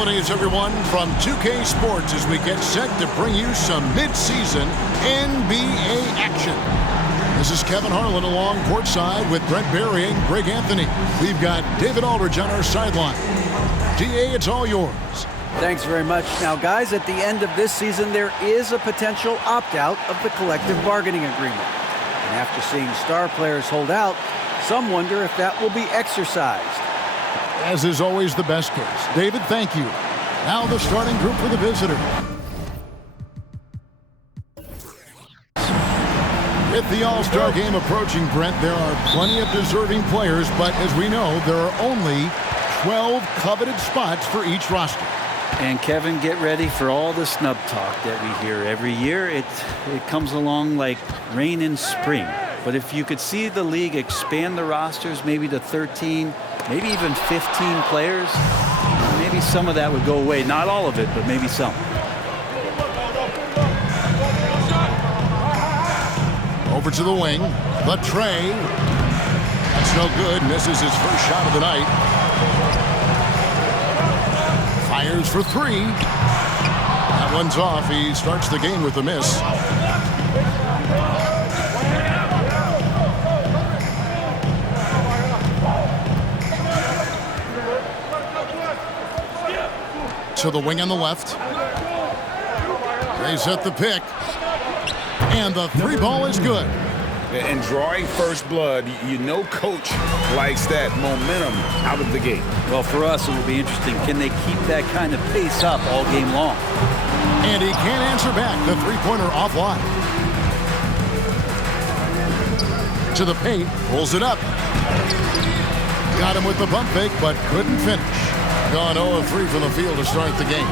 Holidays, everyone, from 2K Sports as we get set to bring you some mid-season NBA action. This is Kevin Harlan along courtside with Brent Barry and Greg Anthony. We've got David Aldridge on our sideline. DA, it's all yours. Thanks very much. Now, guys, at the end of this season, there is a potential opt-out of the collective bargaining agreement. And after seeing star players hold out, some wonder if that will be exercised. As is always the best case. David, thank you. Now the starting group for the visitor. With the All-Star game approaching, Brent, there are plenty of deserving players, but as we know, there are only 12 coveted spots for each roster. And Kevin, get ready for all the snub talk that we hear every year. It comes along like rain in spring. But if you could see the league expand the rosters maybe to 13, maybe even 15 players, maybe some of that would go away. Not all of it, but maybe some. Over to the wing. The tray. That's no good. Misses his first shot of the night. Fires for three. That one's off. He starts the game with a miss. To the wing on the left. They set the pick. And the three ball is good. And drawing first blood, you know coach likes that momentum out of the gate. Well, for us, it will be interesting. Can they keep that kind of pace up all game long? And he can't answer back. The three-pointer offline. To the paint. Pulls it up. Got him with the bump fake, but couldn't finish. Gone 0 of 3 from the field to start the game.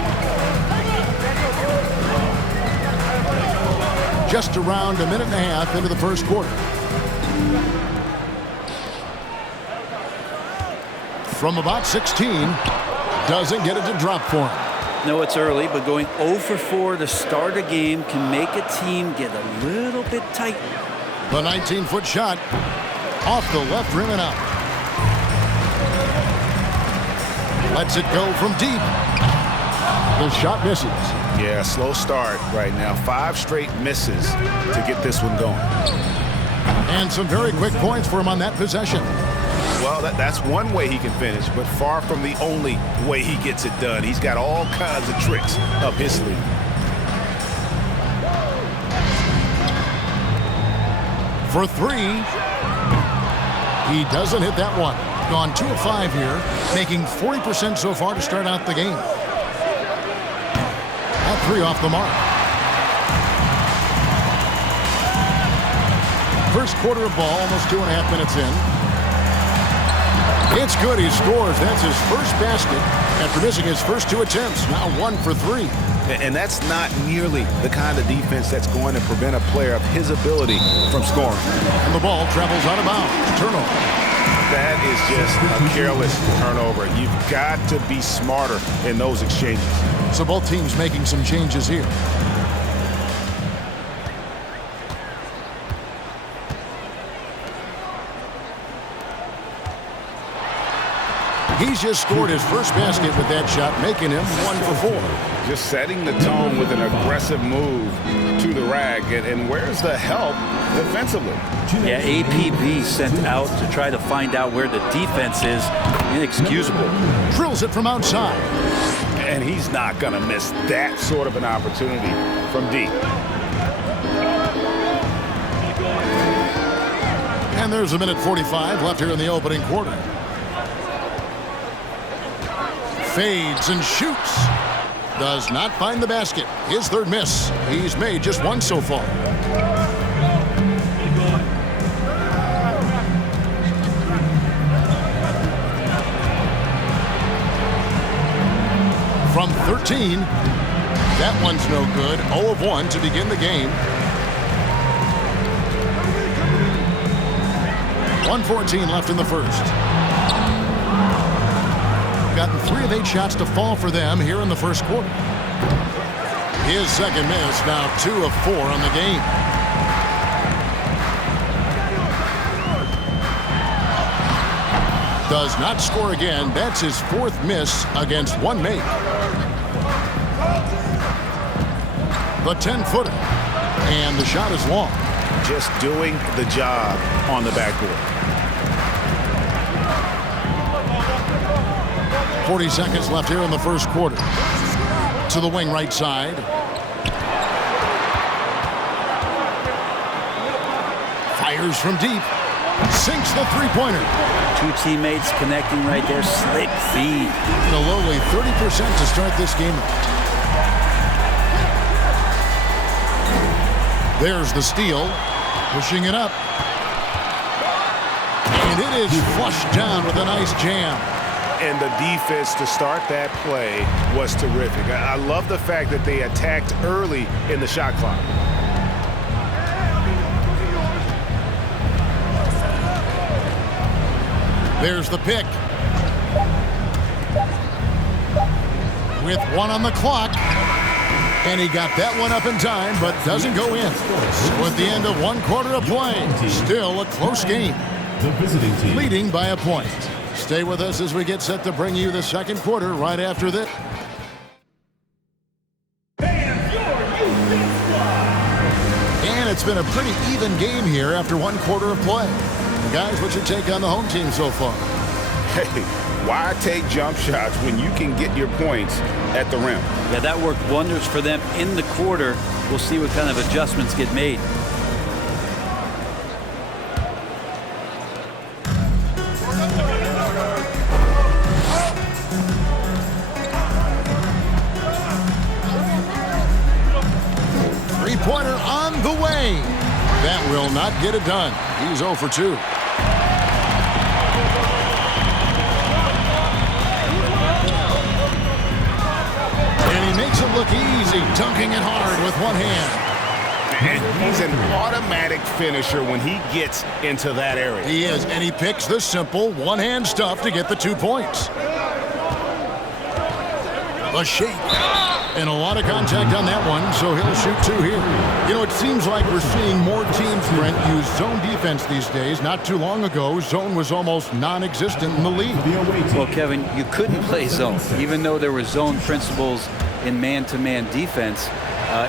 Just around a minute and a half into the first quarter. From about 16, doesn't get it to drop for him. No, it's early, but going 0 for 4 to start a game can make a team get a little bit tight. The 19-foot shot off the left rim and out. Lets it go from deep. The shot misses. Yeah, slow start right now. 5 straight misses to get this one going. And some very quick points for him on that possession. Well, that's one way he can finish, but far from the only way he gets it done. He's got all kinds of tricks up his sleeve. For 3. He doesn't hit that one. Gone 2 of 5 here, making 40% so far to start out the game. That 3 off the mark. First quarter of ball, almost 2.5 minutes in. It's good. He scores. That's his first basket after missing his first 2 attempts. Now 1 for 3. And that's not nearly the kind of defense that's going to prevent a player of his ability from scoring. And the ball travels out of bounds. Turnover. That is just a careless turnover. You've got to be smarter in those exchanges. So both teams making some changes here. He's just scored his first basket with that shot, making him 1 for 4. Just setting the tone with an aggressive move to the rack. And where's the help defensively? Yeah, APB sent out to try to find out where the defense is. Inexcusable. Drills it from outside. And he's not going to miss that sort of an opportunity from deep. And there's a minute 45 left here in the opening quarter. Fades and shoots. Does not find the basket. His third miss. He's made just 1 so far. From 13, that one's no good. 0 of 1 to begin the game. 1:14 left in the first. Gotten 3 of 8 shots to fall for them here in the first quarter. His second miss, now 2 of 4 on the game. Does not score again. That's his 4th miss against 1 make. The 10-footer. And the shot is long. Just doing the job on the backboard. 40 seconds left here in the first quarter. To the wing right side. Fires from deep. Sinks the three-pointer. 2 teammates connecting right there. Slick feed. And a lowly 30% to start this game. There's the steal. Pushing it up. And it is flushed down with a nice jam. And the defense to start that play was terrific. I love the fact that they attacked early in the shot clock. There's the pick. With 1 on the clock. And he got that one up in time, but doesn't go in. So at the end of 1 quarter of play, still a close game. Leading by a point. Stay with us as we get set to bring you the second quarter right after this. And it's been a pretty even game here after 1 quarter of play. Guys, what's your take on the home team so far? Hey, why take jump shots when you can get your points at the rim? Yeah, that worked wonders for them in the quarter. We'll see what kind of adjustments get made. Three-pointer on the way. That will not get it done. He's 0 for 2. And he makes it look easy, dunking it hard with 1 hand. And he's an automatic finisher when he gets into that area. He is, and he picks the simple 1-hand stuff to get the 2 points. A shake. And a lot of contact on that one, so he'll shoot 2 here. You know, it seems like we're seeing more teams, Brent, use zone defense these days. Not too long ago, zone was almost non-existent in the league. Well, Kevin, you couldn't play zone. Even though there were zone principles in man-to-man defense,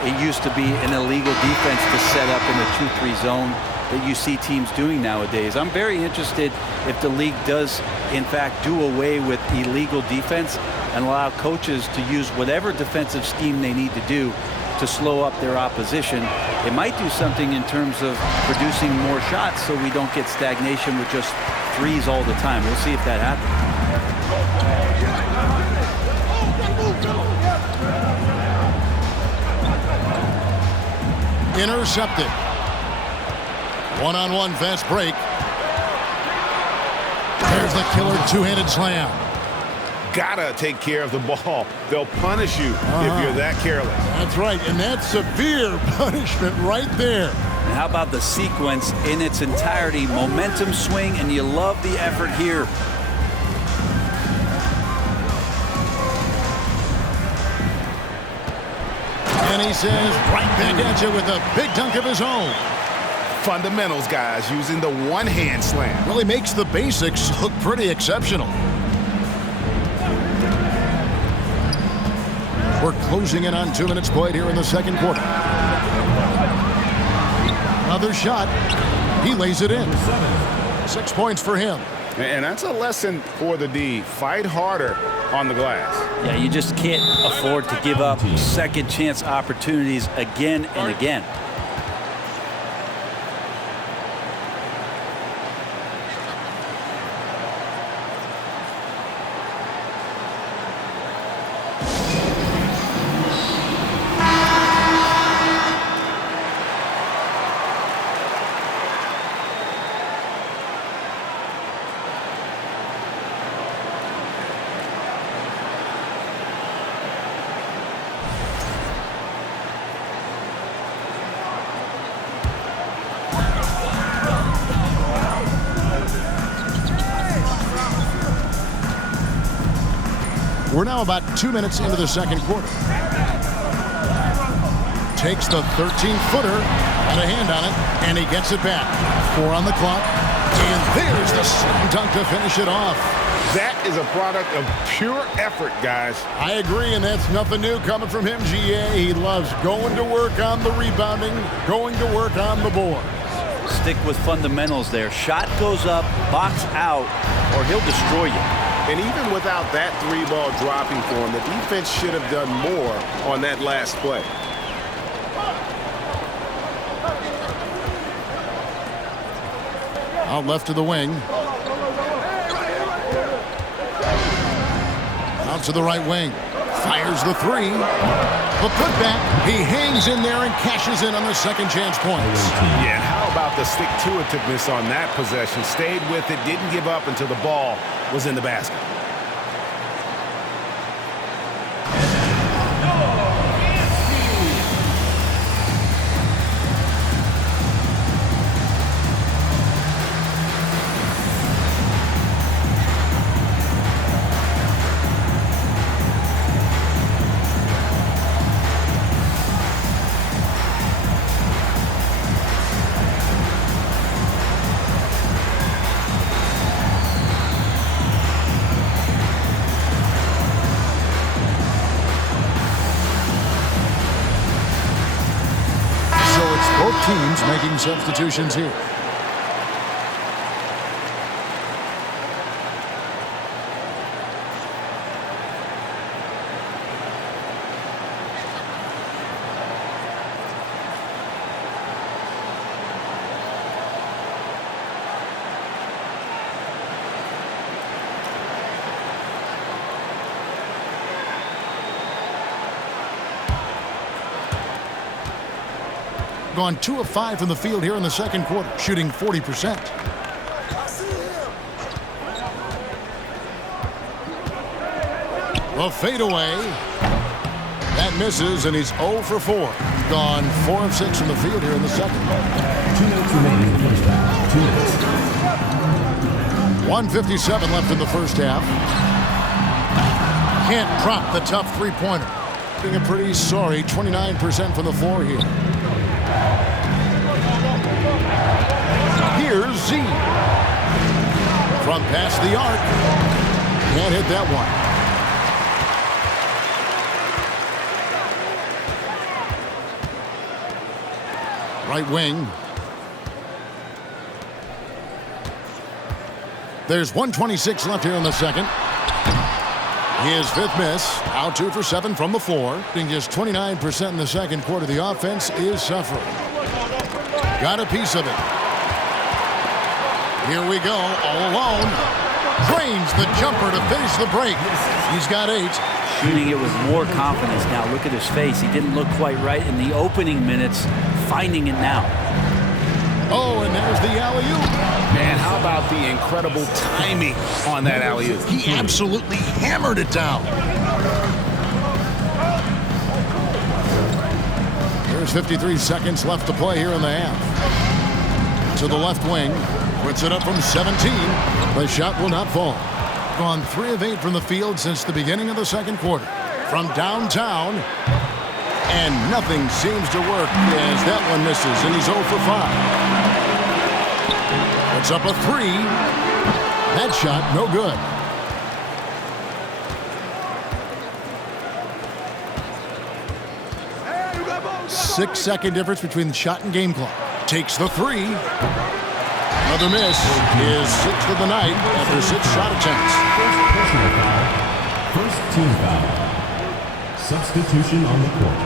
it used to be an illegal defense to set up in the 2-3 zone that you see teams doing nowadays. I'm very interested if the league does, in fact, do away with illegal defense and allow coaches to use whatever defensive scheme they need to do to slow up their opposition. It might do something in terms of producing more shots so we don't get stagnation with just threes all the time. We'll see if that happens. Intercepted. One-on-one fast break. There's the killer 2-handed slam. Gotta take care of the ball. They'll punish you if you're that careless. That's right, and that's severe punishment right there. And how about the sequence in its entirety? Momentum swing, and you love the effort here. And he says right back at you with a big dunk of his own. Fundamentals, guys, using the 1-hand slam. Really makes the basics look pretty exceptional. We're closing in on 2 minutes played here in the second quarter. Another shot. He lays it in. 6 points for him. And that's a lesson for the D. Fight harder on the glass. Yeah, you just can't afford to give up second chance opportunities again and again. We're now about 2 minutes into the second quarter. Takes the 13-footer, had a hand on it, and he gets it back. 4 on the clock. And there's the slam dunk to finish it off. That is a product of pure effort, guys. I agree, and that's nothing new coming from him, GA. He loves going to work on the rebounding, going to work on the board. Stick with fundamentals there. Shot goes up, box out, or he'll destroy you. And even without that three-ball dropping for him, the defense should have done more on that last play. Out left to the wing. Out to the right wing. Fires the three. The putback. He hangs in there and cashes in on the second chance points. Yeah, how about the stick-to-itiveness on that possession? Stayed with it, didn't give up until the ball was in the basket. Both teams making substitutions here. Gone 2 of 5 from the field here in the second quarter, shooting 40%. A fadeaway. That misses, and he's 0 for 4. Gone 4 of 6 from the field here in the second. 2 minutes remaining in the first half. 2 minutes. 1:57 left in the first half. Can't drop the tough three-pointer. Being a pretty sorry 29% from the floor here. Here's Z. From past the arc. Can't hit that one. Right wing. There's 1:26 left here in the second. His 5th miss. Out 2 for 7 from the floor. Being just 29% in the second quarter. The offense is suffering. Got a piece of it. Here we go, all alone. Drains the jumper to finish the break. He's got 8. Shooting it with more confidence now. Look at his face. He didn't look quite right in the opening minutes. Finding it now. Oh, and there's the alley-oop. Man, how about the incredible timing on that alley-oop? He absolutely hammered it down. There's 53 seconds left to play here in the half. To the left wing. Puts it up from 17. The shot will not fall. Gone 3 of 8 from the field since the beginning of the second quarter. From downtown. And nothing seems to work as that one misses, and he's 0 for 5. Puts up a 3. That shot, no good. Six-second difference between the shot and game clock. Takes the 3. Another miss. His 6th of the night after 6 shot attempts. First team foul. Substitution on the court.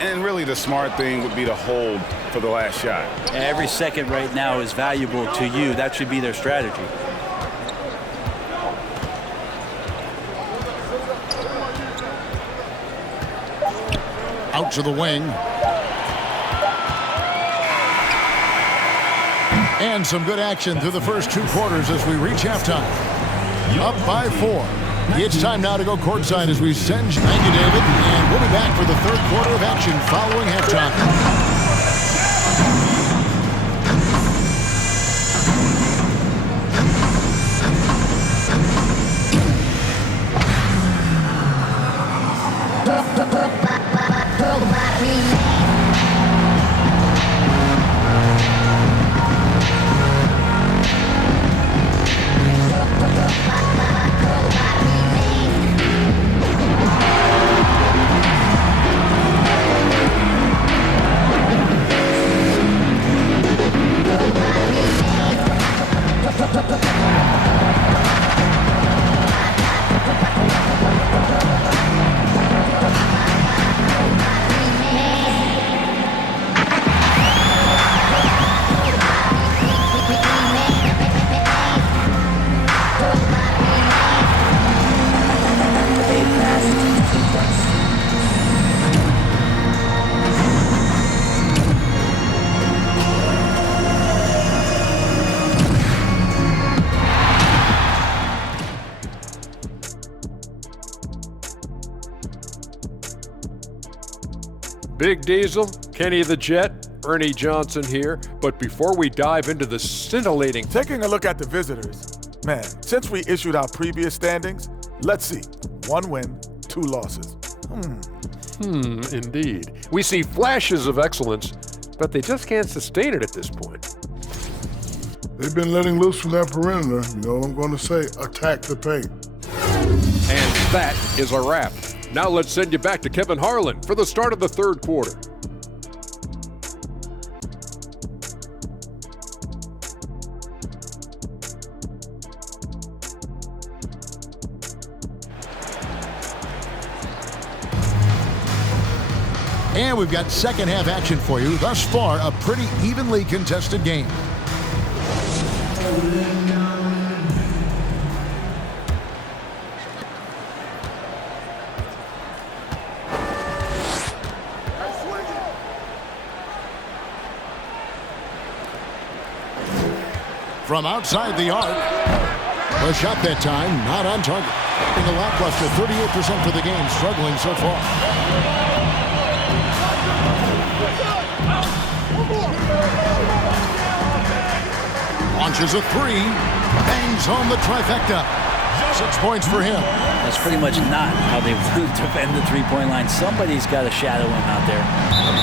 And really the smart thing would be to hold for the last shot. Every second right now is valuable to you. That should be their strategy. Out to the wing. And some good action through the first 2 quarters as we reach halftime. Up by 4. It's time now to go courtside as we send. Thank you, David. And we'll be back for the 3rd quarter of action following halftime. Big Diesel, Kenny the Jet, Ernie Johnson here. But before we dive into the scintillating... Taking a look at the visitors, man, since we issued our previous standings, let's see. 1 win, 2 losses. Indeed. We see flashes of excellence, but they just can't sustain it at this point. They've been letting loose from that perimeter. You know what I'm going to say? Attack the paint. And that is a wrap. Now let's send you back to Kevin Harlan for the start of the third quarter. And we've got second half action for you. Thus far, a pretty evenly contested game. From outside the arc, the shot that time not on target. In the lackluster 38% for the game, struggling so far. Launches a 3, bangs home the trifecta. 6 points for him. That's pretty much not how they want to defend the three-point line. Somebody's got to shadow him out there.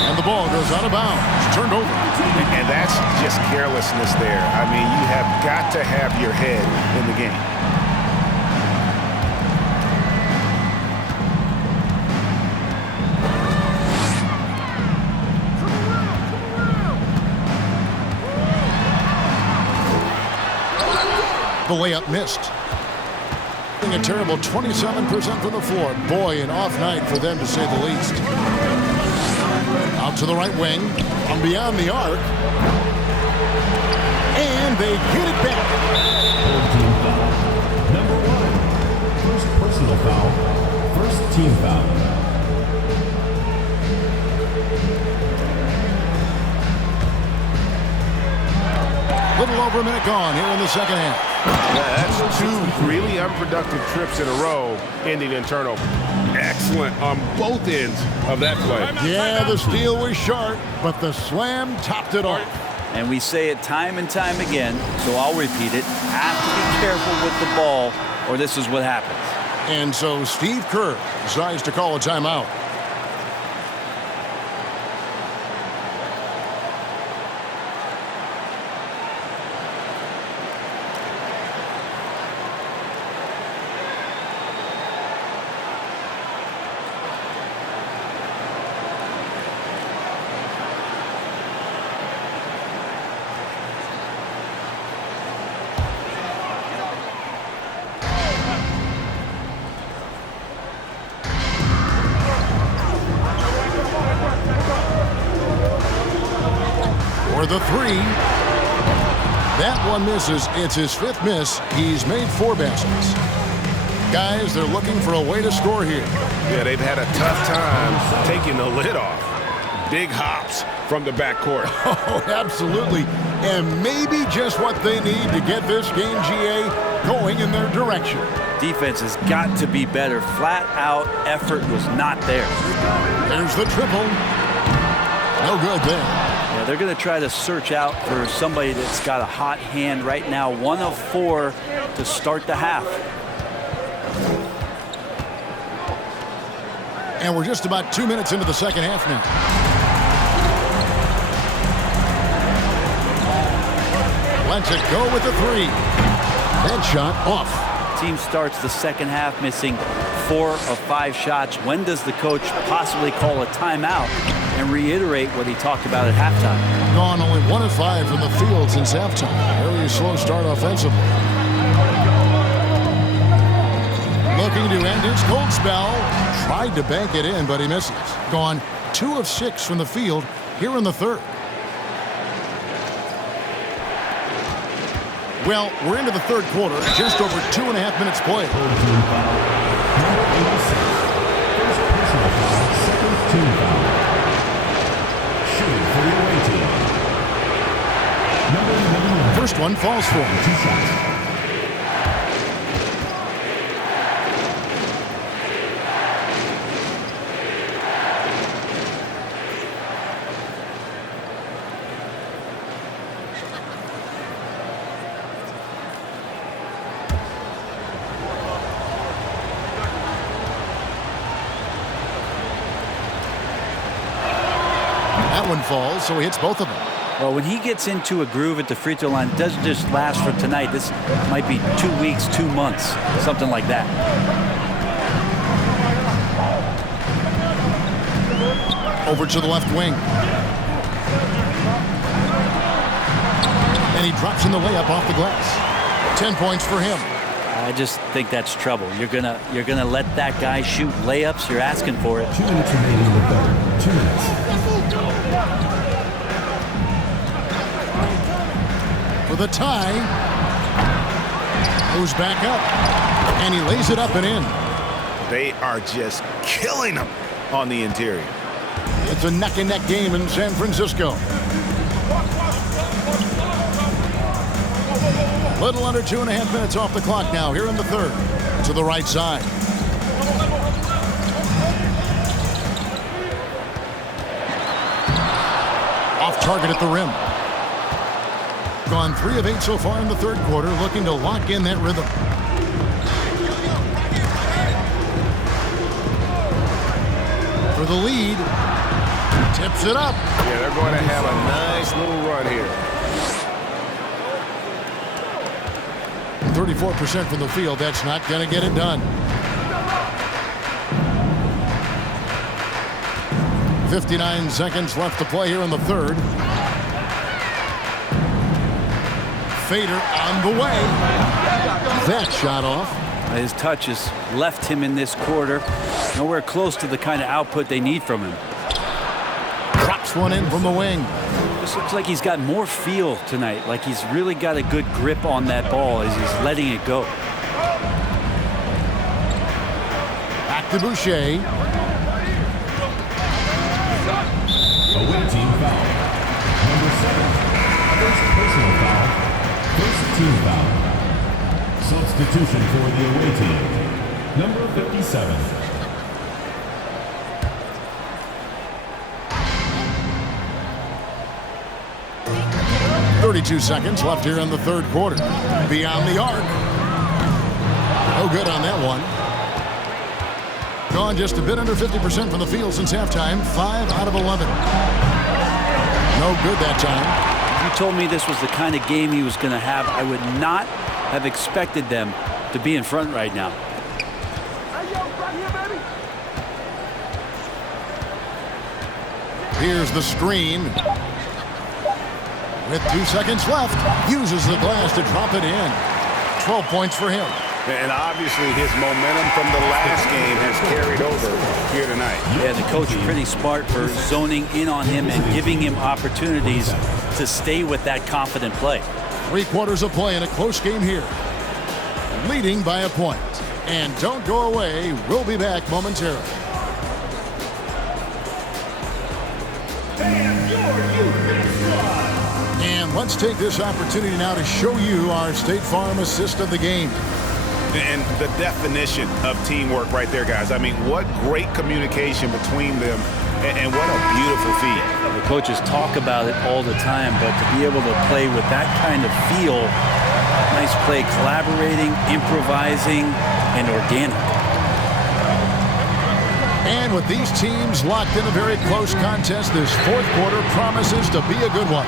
And the ball goes out of bounds. It's turned over. And that's just carelessness there. I mean, you have got to have your head in the game. The layup missed. A terrible 27% from the floor. Boy, an off night for them to say the least. Out to the right wing, from beyond the arc. And they get it back. Team foul. Number 1. First personal foul. First team foul. Little over a minute gone here in the second half. That's 2 really unproductive trips in a row, ending in turnover. Excellent on both ends of that play. Yeah, the steal was short, but the slam topped it off. And we say it time and time again, so I'll repeat it. Have to be careful with the ball, or this is what happens. And so Steve Kerr decides to call a timeout. For the 3. That one misses. It's his 5th miss. He's made 4 baskets. Guys, they're looking for a way to score here. Yeah, they've had a tough time taking the lid off. Big hops from the backcourt. Oh, absolutely. And maybe just what they need to get this game, GA, going in their direction. Defense has got to be better. Flat out effort was not there. There's the triple. No good there. Yeah, they're going to try to search out for somebody that's got a hot hand right now. 1 of 4 to start the half. And we're just about 2 minutes into the second half now. Lets it go with the 3. That shot off. Team starts the second half missing 4 of 5 shots. When does the coach possibly call a timeout and reiterate what he talked about at halftime? Gone only 1 of 5 from the field since halftime. Very slow start offensively. Looking to end his cold spell. Tried to bank it in, but he misses. Gone 2 of 6 from the field here in the third. Well, we're into the third quarter. Just over 2.5 minutes played. First personal foul. Second team foul. Shooting for the away team. Number 9. First one falls for him. 2 shots. one falls, so he hits both of them. Well, when he gets into a groove at the free throw line, it doesn't just last for tonight. This might be 2 weeks, 2 months, something like that. Over to the left wing. And he drops in the layup off the glass. 10 points for him. I just think that's trouble. You're gonna let that guy shoot layups. You're asking for it. 2 minutes remaining in the third. 2 minutes. For the tie. Moves back up. And he lays it up and in. They are just killing him on the interior. It's a neck-and-neck game in San Francisco. Little under 2.5 minutes off the clock now here in the third. To the right side. Off target at the rim. Gone 3 of 8 so far in the third quarter, looking to lock in that rhythm. For the lead. Tips it up. Yeah, they're going to have a nice little run here. 34% from the field. That's not going to get it done. 59 seconds left to play here in the third. Fader on the way. That shot off. His touch has left him in this quarter. Nowhere close to the kind of output they need from him. Drops one in from the wing. This looks like he's got more feel tonight. Like he's really got a good grip on that ball as he's letting it go. Back to Boucher. Away team foul. Number 7. First personal foul. First team foul. Substitution for the away team. Number 57. 32 seconds left here in the third quarter. Beyond the arc. No good on that one. Gone just a bit under 50% from the field since halftime. 5 out of 11. No good that time. You told me this was the kind of game he was going to have. I would not have expected them to be in front right now. Here's the screen. With 2 seconds left, uses the glass to drop it in. 12 points for him. And obviously his momentum from the last game has carried over here tonight. Yeah, the coach is pretty smart for zoning in on him and giving him opportunities to stay with that confident play. 3 quarters of play in a close game here. Leading by a point. And don't go away. We'll be back momentarily. And let's take this opportunity now to show you our State Farm assist of the game. And the definition of teamwork right there, guys. I mean, what great communication between them, and what a beautiful feat. The coaches talk about it all the time, but to be able to play with that kind of feel, nice play, collaborating, improvising, and organic. And with these teams locked in a very close contest, this fourth quarter promises to be a good one.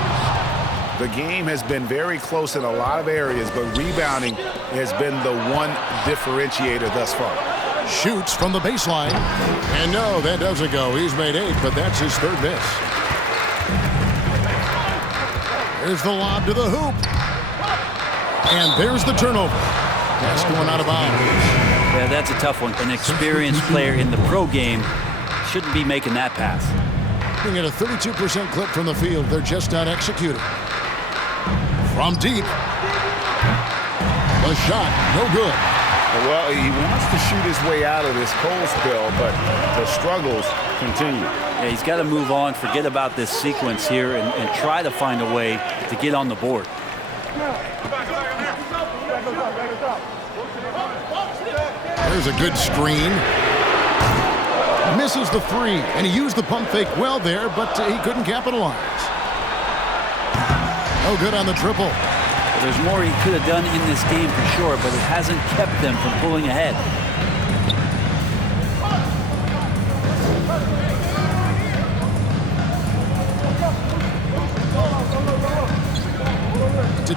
The game has been very close in a lot of areas, but rebounding has been the one differentiator thus far. Shoots from the baseline. And no, that doesn't go. He's made 8, but that's his third miss. There's the lob to the hoop. And there's the turnover. That's going out of bounds. Yeah, that's a tough one. An experienced player in the pro game shouldn't be making that pass. Looking at a 32% clip from the field. They're just not executing. From deep. The shot, no good. Well, he wants to shoot his way out of this cold spell, but the struggles continue. Yeah, he's got to move on, forget about this sequence here, and try to find a way to get on the board. There's a good screen. Misses the 3, and he used the pump fake well there, but he couldn't capitalize. No good on the triple. Well, there's more he could have done in this game for sure, but it hasn't kept them from pulling ahead.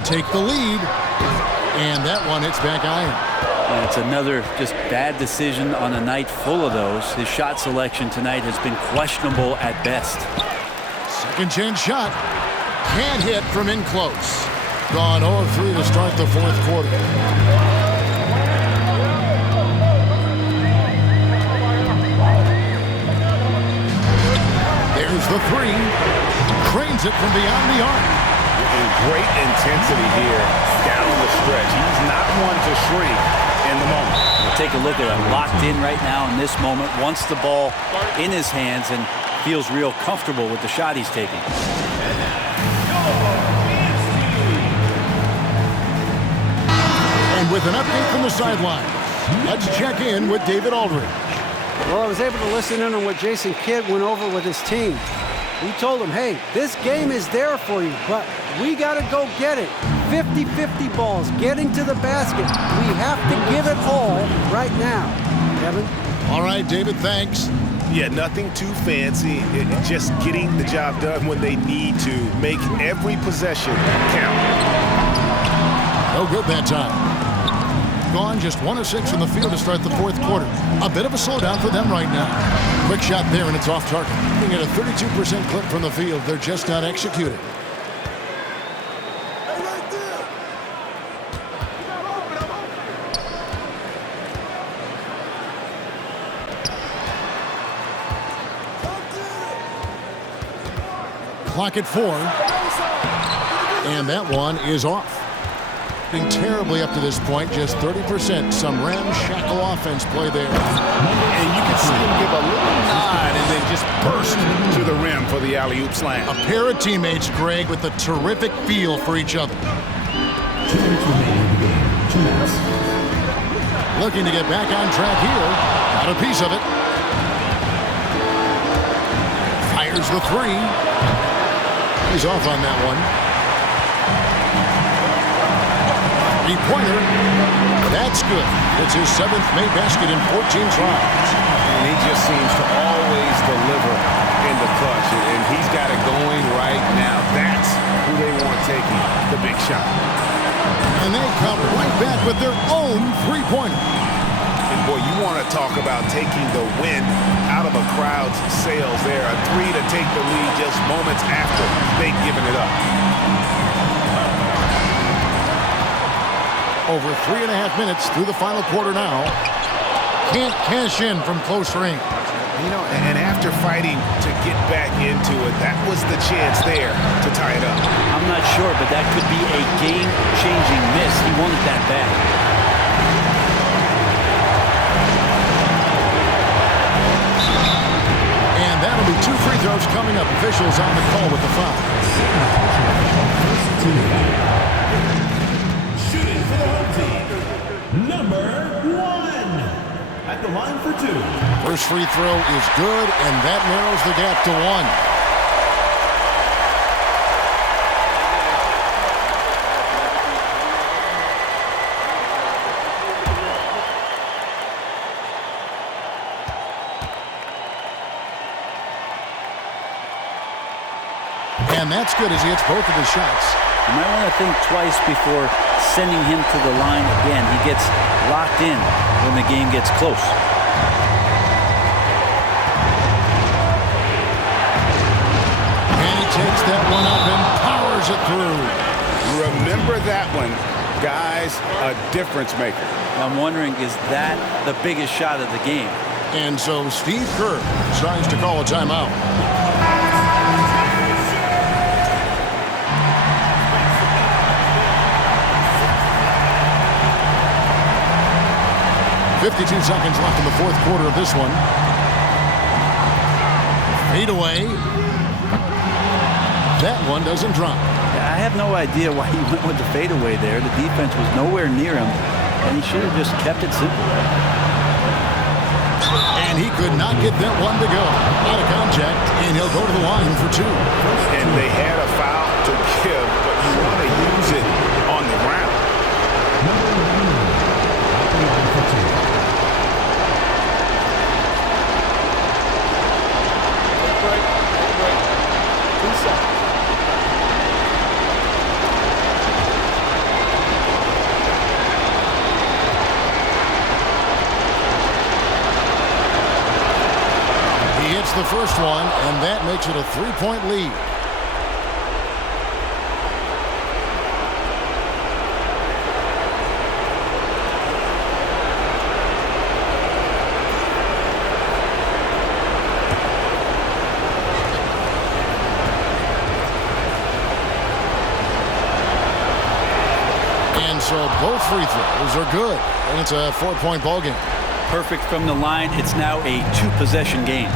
take the lead. And that one hits back iron. And it's another just bad decision on a night full of those. His shot selection tonight has been questionable at best. Second chance shot. Can't hit from in close. Gone 0-3 to start the fourth quarter. There's the three. Cranes it from beyond the arc. And great intensity here down the stretch. He's not one to shrink in the moment. We'll take a look at him, locked in right now in this moment. Wants the ball in his hands and feels real comfortable with the shot he's taking. And with an update from the sideline, let's check in with David Aldridge. Well, I was able to listen in on what Jason Kidd went over with his team. He told them, hey, this game is there for you, but we got to go get it. 50-50 balls, getting to the basket. We have to give it all right now. Kevin? All right, David, thanks. Yeah, nothing too fancy. Just getting the job done when they need to. Make every possession count. No good that time. Gone just 1 of 6 from the field to start the fourth quarter. A bit of a slowdown for them right now. Quick shot there, and it's off target. Looking at a 32% clip from the field. They're just not executing. Clock at 4. And that one is off. Terribly up to this point, just 30%. Some ramshackle offense play there. And you can see him give a little nod and then just burst to the rim for the alley-oop slam. A pair of teammates, Greg, with a terrific feel for each other. 2 minutes remaining in the game. 2 minutes. Looking to get back on track here. Got a piece of it. Fires the three. He's off on that one. Three-pointer. That's good. It's his 7th made basket in 14 tries. And he just seems to always deliver in the clutch. And he's got it going right now. That's who they want taking the big shot. And they come right back with their own three-pointer. And boy, you want to talk about taking the wind out of a crowd's sails there. A three to take the lead just moments after they've given it up. Over 3.5 minutes through the final quarter now. Can't cash in from close range. You know, and after fighting to get back into it, that was the chance there to tie it up. I'm not sure, but that could be a game-changing miss. He wanted that bad. And that'll be 2 free throws coming up. Officials on the call with the foul. Shooting for the home team, number 1. At the line for 2. First free throw is good, and that narrows the gap to 1. And that's good as he hits both of his shots. You might want to think twice before sending him to the line again. He gets locked in when the game gets close. And he takes that one up and powers it through. Remember that one, guys, a difference maker. I'm wondering, is that the biggest shot of the game? And so Steve Kerr decides to call a timeout. 52 seconds left in the fourth quarter of this one. Fade away. That one doesn't drop. I have no idea why he went with the fadeaway there. The defense was nowhere near him, and he should have just kept it simple. And he could not get that one to go. Out of contact, and he'll go to the line for 2. And they had a foul to give, but you want to use it on the ground. Number 1. At the line for 2. the first one, and that makes it a 3-point lead. And so both free throws are good, and it's a 4-point ball game. Perfect from the line. It's now a 2-possession game.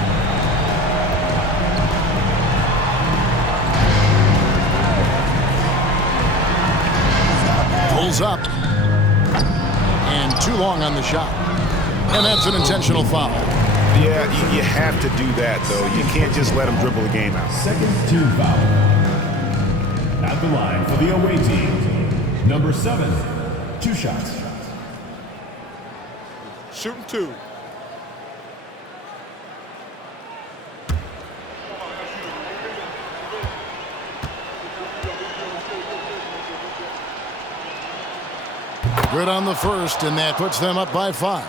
Pulls up. And too long on the shot. And that's an intentional foul. Yeah, you have to do that, though. You can't just let him dribble the game out. Second team foul. At the line for the away team, number 7, 2 shots. Shooting 2. Good on the first, and that puts them up by 5.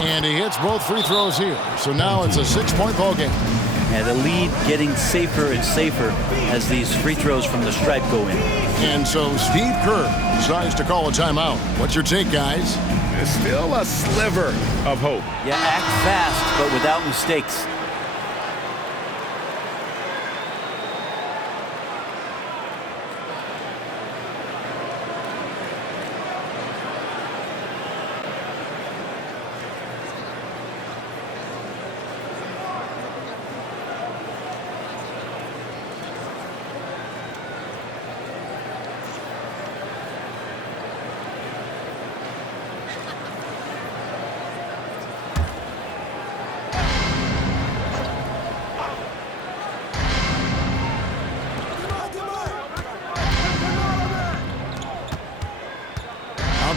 And he hits both free throws here. So now it's a 6-point ball game. And the lead getting safer and safer as these free throws from the stripe go in. And so Steve Kerr decides to call a timeout. What's your take, guys? There's still a sliver of hope. Yeah, act fast, but without mistakes.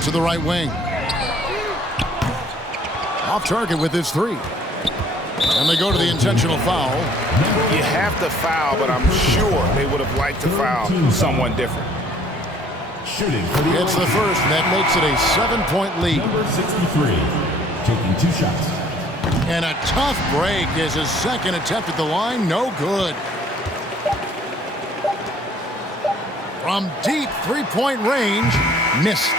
To the right wing. Off target with his 3. And they go to the intentional foul. You have to foul, but I'm sure they would have liked to foul someone different. Shooting for the It's the first, and that makes it a 7-point lead. number 63, taking 2 shots. And a tough break is his second attempt at the line. No good. From deep 3-point range, missed.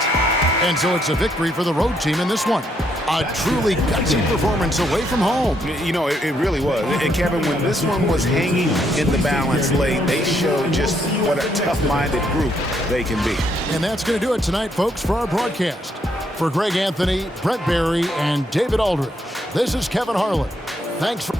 And so it's a victory for the road team in this one. A truly gutsy performance away from home. You know, it really was. And Kevin, when this one was hanging in the balance late, they showed just what a tough-minded group they can be. And that's going to do it tonight, folks, for our broadcast. For Greg Anthony, Brent Barry, and David Aldridge, this is Kevin Harlan. Thanks for